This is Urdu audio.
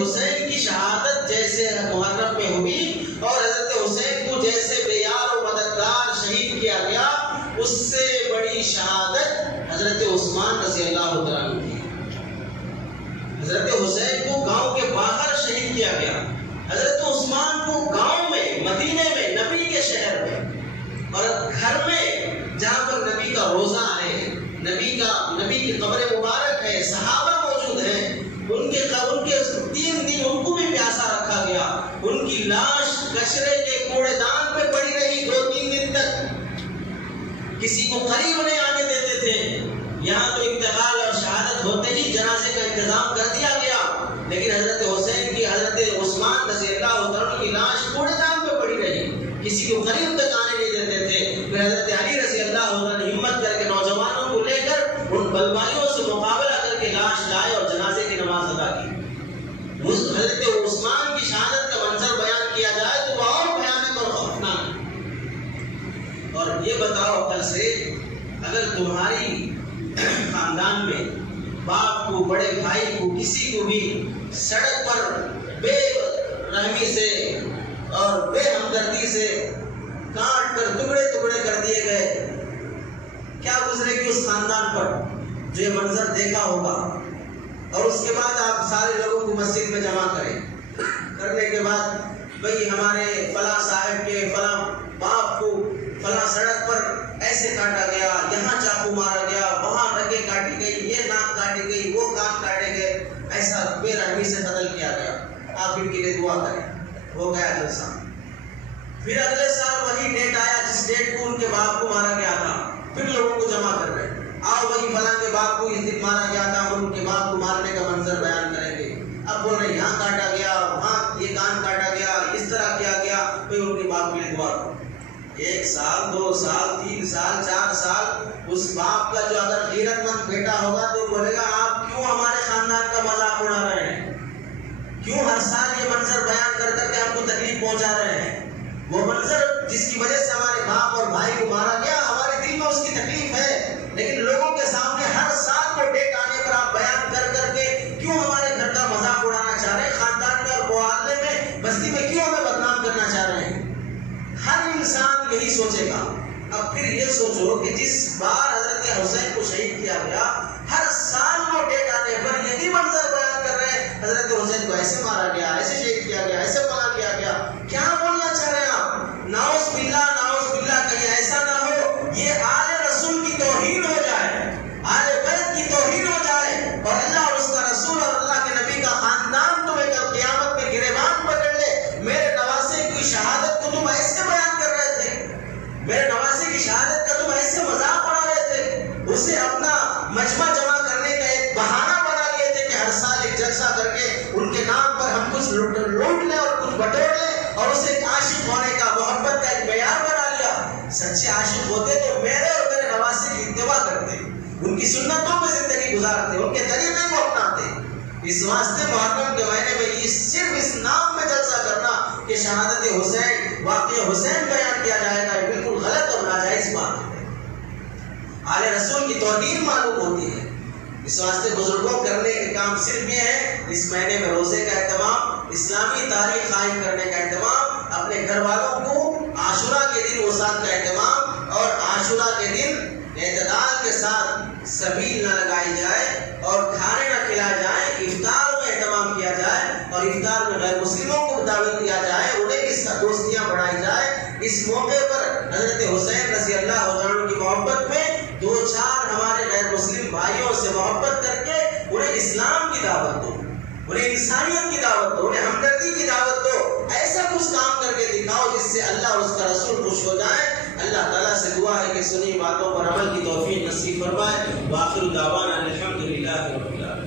حسین کی شہادت جیسے محرم میں ہوئی اور حضرت حسین کو جیسے بے یار و مددگار شہید کیا گیا، اس سے بڑی شہادت حضرت عثمان رضی اللہ عنہ کی۔ حضرت حسین کو گاؤں کے باہر شہید کیا گیا، حضرت عثمان کو گاؤں میں، مدینے میں، نبی کے شہر میں، اور گھر میں جہاں پر نبی کا روزہ ہے، نبی کی قبر مبارک ہے، صحابہ موجود ہیں، ان کے 3 دن ان کو بھی پیاسا رکھا گیا، ان کی لاش کچرے کے کوڑے دان پہ پڑی رہی 2-3 دن تک، کسی کو قریب نہیں آنے دیتے تھے۔ یہاں تو انتقال اور شہادت ہوتے ہی جنازے کا انتظام کر دیا گیا، لیکن حضرت حسین کی، حضرت عثمان رضی اللہ عنہ کی لاش کوڑے دان پہ پڑی رہی، کسی کو قریب تک آنے نہیں دیتے تھے۔ پھر حضرت علی رضی اللہ عنہ نے ہمت کر کے نوجوانوں کو لے کر ان بلوائیوں سے مقابلہ کر کے لاش لائے اور جنازے کی نماز ادا کی۔ حضرت عثمان کی شہادت کا منظر بیان کیا جائے تو وہ اور بھیانک اور خوفناک۔ اور یہ بتاؤ کل سے اگر تمہاری خاندان میں باپ کو، بڑے بھائی کو، کسی کو بھی سڑک پر بے رحمی سے اور بے ہمدردی سے کاٹ کر ٹکڑے ٹکڑے کر دیے گئے، کیا گزرے گی اس خاندان پر جو یہ منظر دیکھا ہوگا؟ اور اس کے بعد آپ سارے لوگوں کو مسجد میں جمع کرنے کے بعد بھئی ہمارے فلاں صاحب کے فلاں باپ کو فلاں سڑک پر ایسے کاٹا گیا، یہاں چاقو مارا گیا، وہاں رگیں کاٹی گئی، یہ ناک کاٹی گئی، وہ کان کاٹے گئے، ایسا بے رحمی سے قتل کیا گیا، آپ ان کے لیے دعا کریں۔ ہو گیا جلسہ۔ پھر اگلے سال وہی ڈیٹ آیا جس ڈیٹ کو ان کے باپ کو مارا گیا تھا، پھر لوگوں کو جمع کر رہے، آؤ وہی فلاں کے باپ کو اس دن مارا گیا تھا، ان کے باپ کو مارنے کا منظر بیان کریں گے۔ اب بول رہے یہاں کاٹا گیا، وہاں یہ کان کاٹا گیا، اس طرح کیا گیا، پھر ان کے باپ کے لیے دعا کرو۔ 1 سال، 2 سال، 3 سال، 4 سال، اس باپ کا جو اگر غیرت مند بیٹا ہوگا تو بولے گا آپ کیوں ہمارے خاندان کا مذاق اڑا رہے ہیں، کیوں ہر سال یہ منظر بیان کر کر کے ہم کو تکلیف پہنچا رہے ہیں؟ وہ منظر جس کی وجہ سے ہمارے باپ اور بھائی کو مارا گیا، ہمارے دل میں اس کی تکلیف ہے، لیکن لوگوں کے سامنے ہر سال کو ڈیٹ آنے پر آپ بیان کر کر کے کیوں ہمارے گھر کا مذاق اڑانا چاہ رہے ہیں، خاندان میں اور محلے میں، بستی میں کیوں ہمیں بدنام کرنا چاہ رہے ہیں؟ ہر انسان یہی سوچے گا۔ اب پھر یہ سوچو کہ جس بار حضرت حسین کو شہید کیا گیا، ہر سال وہ ڈیٹ آنے پر یہی منظر بیان کر رہے ہیں، حضرت حسین کو ایسے مارا گیا، ایسے شہید کیا گیا، ایسے فلاں کیا گیا۔ کیا بولنا چاہ رہے ہیں آپ؟ نعوذ باللہ کہیں ایسا نہ ہو یہ آل رسول کی توہین ہو جائے، آل بیت کی توہین ہو جائے، اور اللہ اور اس کا رسول اور اللہ کے نبی کا خاندان تمہیں کل قیامت میں گریبان پکڑ لے۔ میرے نواسے کی شہادت کو تم ایسے بیان کر رہے تھے، میرے نواسے کی شہادت کا تم ایسے مذاق اڑا رہے تھے، اسے اپنا مجمع جمع کرنے کا ایک بہانہ بنا لیے تھے کہ ہر سال ایک جلسہ کر کے ان کے نام پر ہم کچھ لوٹ لیں اور کچھ بٹور لیں، اور اسے ایک عاشق ہونے کا، محبت کا ایک معیار بنا لیا۔ سچے عاشق ہوتے تو میرے اور میرے نواسے کی اتباع کرتے، ان کی سنتوں میں زندگی گزارتے، ان کے طریقے کو اپناتے۔ اس واسطے محرم کے مہینے میں صرف اس نام میں جلسہ کرنا کہ شہادت حسین، واقعہ حسین بیان کیا جائے گا، یہ بالکل غلط اور ناجائز بات ہے، آل رسول کی توہین معلوم ہوتی ہے۔ اس واسطے بزرگوں کرنے کے کام صرف یہ ہے، اس مہینے میں روزے کا اہتمام، اسلامی تاریخ قائم کرنے کا اہتمام، اپنے گھر والوں کو عاشورہ کے دن وصال کا اہتمام، اور عاشورہ کے دن اعتدال کے ساتھ سبیل نہ لگائی جائے اور کھانے نہ کھلائے جائیں، افطار میں اہتمام کیا جائے اور افطار میں غیر مسلموں کو دعوت دیا جائے، انہیں بھی دوستیاں بڑھائی جائے۔ اس موقع پر حضرت حسین رضی اللہ عنہ کی محبت میں 2-4 ہمارے غیر مسلم بھائیوں سے محبت کر کے انہیں اسلام کی دعوت دو، انہیں انسانیت کی دعوت دو، انہیں ہمدردی کی دعوت دو، ایسا کچھ کام کر کے دکھاؤ جس سے اللہ اور اس کا رسول خوش ہو جائے۔ اللہ تعالیٰ سے دعا ہے کہ سنی باتوں پر عمل کی توفیق نصیب فرمائے۔ وآخر دعوانا الحمدللہ رب العالمین۔